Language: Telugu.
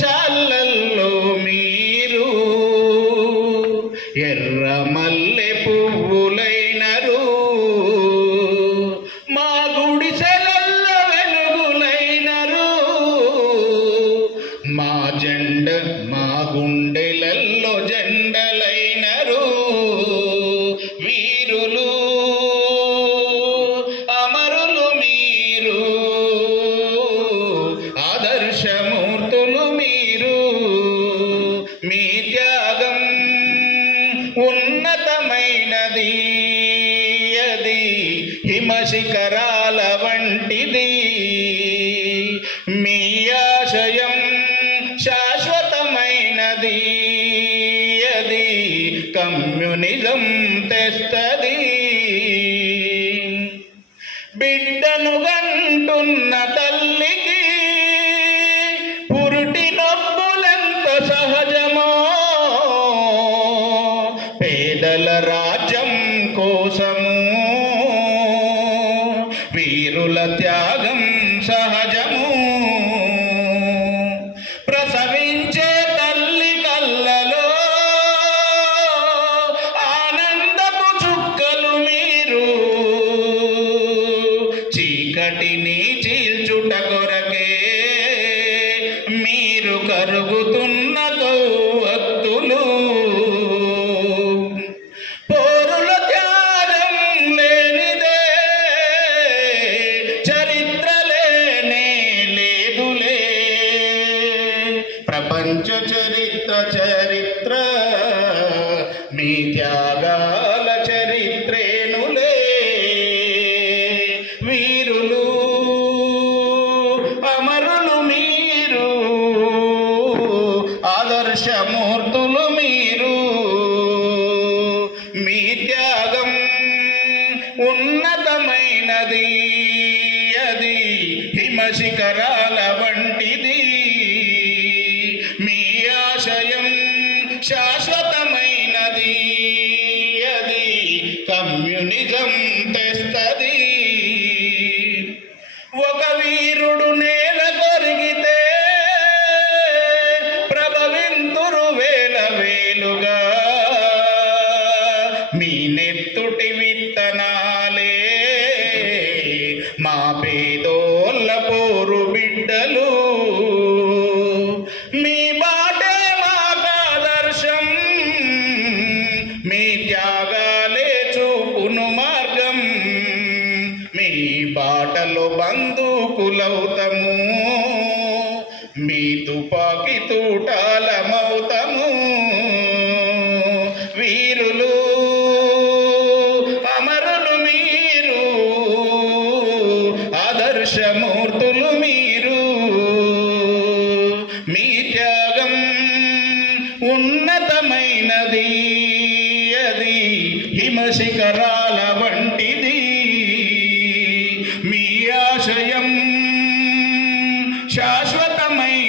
చాలల్లో మీరు ఎర్ర మల్లె పువ్వులైనరు మా గుడిసెలల్ల వెలుగులైనరు మా జెండ మా గుండెలల్లో జెండలైనరు వీరులు అమరులు మీరు ఆదర్శమూర్తులు మీరు మీ త్యాగం ఉన్నతమైనది అది హిమశిఖరాల వంటిది మీ ఆశయం శాశ్వతమైనది అది కమ్యూనిజం తెస్తది బిడ్డను గంటున్న తల్లికి పురుటి నొప్పులెంత సహజమో పేదల రాజ్యం కోసము వీరుల త్యాగం సహజము ప్రసవించే తల్లి కళ్ళలో ఆనందపు చుక్కలు మీరు చీకటిని చీల్చుట కొరకే మీరు కరుగుతున్న కొవ్వొత్తులు పోరుల త్యాగం లేనిదే చరిత్ర లేనే లేదులే ప్రపంచ చరిత్ర మీ త్యాగాల చరిత్రేనులే వీరులు అమరులు మీరు ఆదర్శమూర్తులు మీరు మీ త్యాగం ఉన్నతమైనది అది హిమశిఖరాల వంటిది మీ ఆశయం శాశ్వతమైనది అది కమ్యూనిజం తెస్తది ఒక వీరుడు నేల కొరిగితే ప్రభవింతురు వేల వేలుగా మీ నెత్తుటి విత్తనాలే మా పేదోళ్ళ పోరు బిడ్డలు మీ బాటే మాకాదర్శం మీ త్యాగాలే చూపును మార్గం మీ బాటలో బంధుకులవుతాము మీ తుపాకి తూటాలమవుతాము వీరులు అమరులు మీరు ఆదర్శమూర్తులు మీరు మీ త్యాగం ఉన్నతమైనది అది హిమశిఖరాల వంటిది మీ ఆశయం శాశ్వతమైన